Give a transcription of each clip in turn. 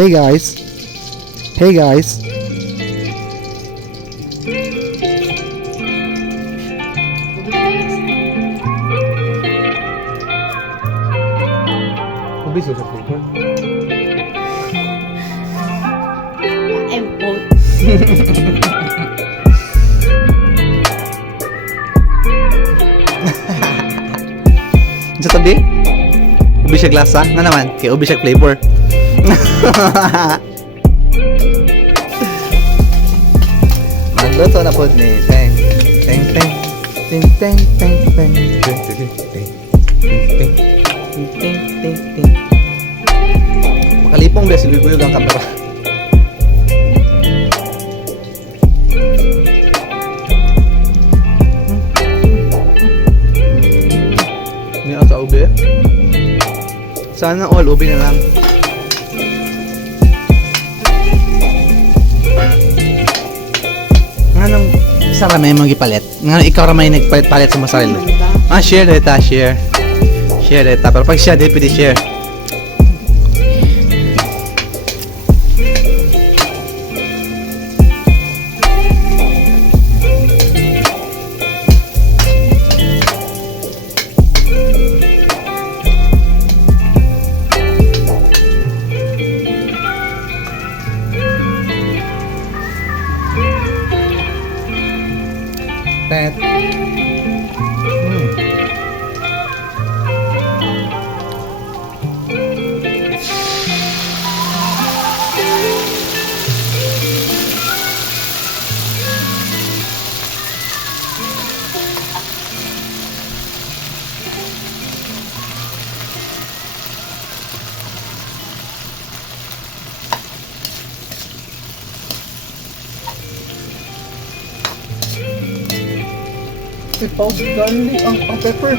Hey guys. Hey guys. Ubis sa flavor. Empot. Sa tabi? Ubis siya glasa? Nga naman, kaya ubis siya flavor. Magluto na po ni Teng. Teng, teng. Teng, teng, teng, teng. Teng, teng, teng. Teng, teng, teng, teng, teng. Makalipong ba si Guyog ang kamera? Hindi ako sa ube. Sana all ube na lang. Anong isa ra may magipalit? Nga ikaw ra may nagpalit-palit sa masarili. Share data, share. Share data. Pero pag siya, di pwede share. Tet. Ipaw garlic ang pepper.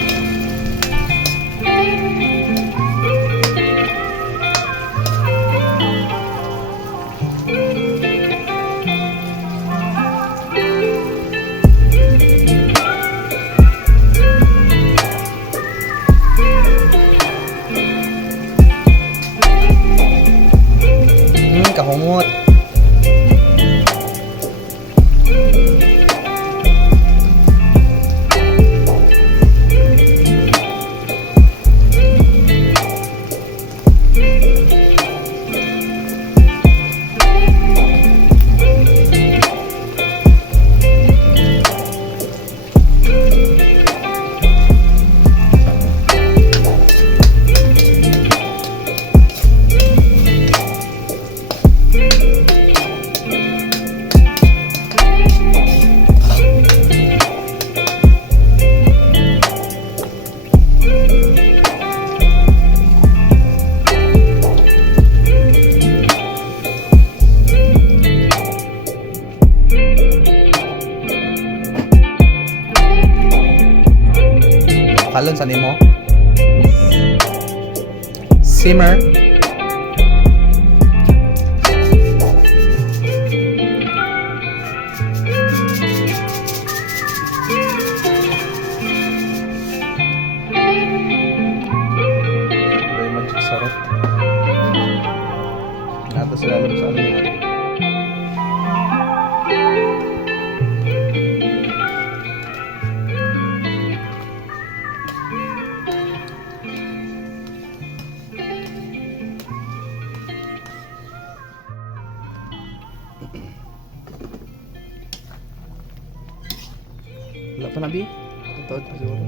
Kahungot. Kalon sa nimo. Simmer. Very much sarap. Nato sa lalong sa ano. Wala pa na, Bi? Tutod pa siguro.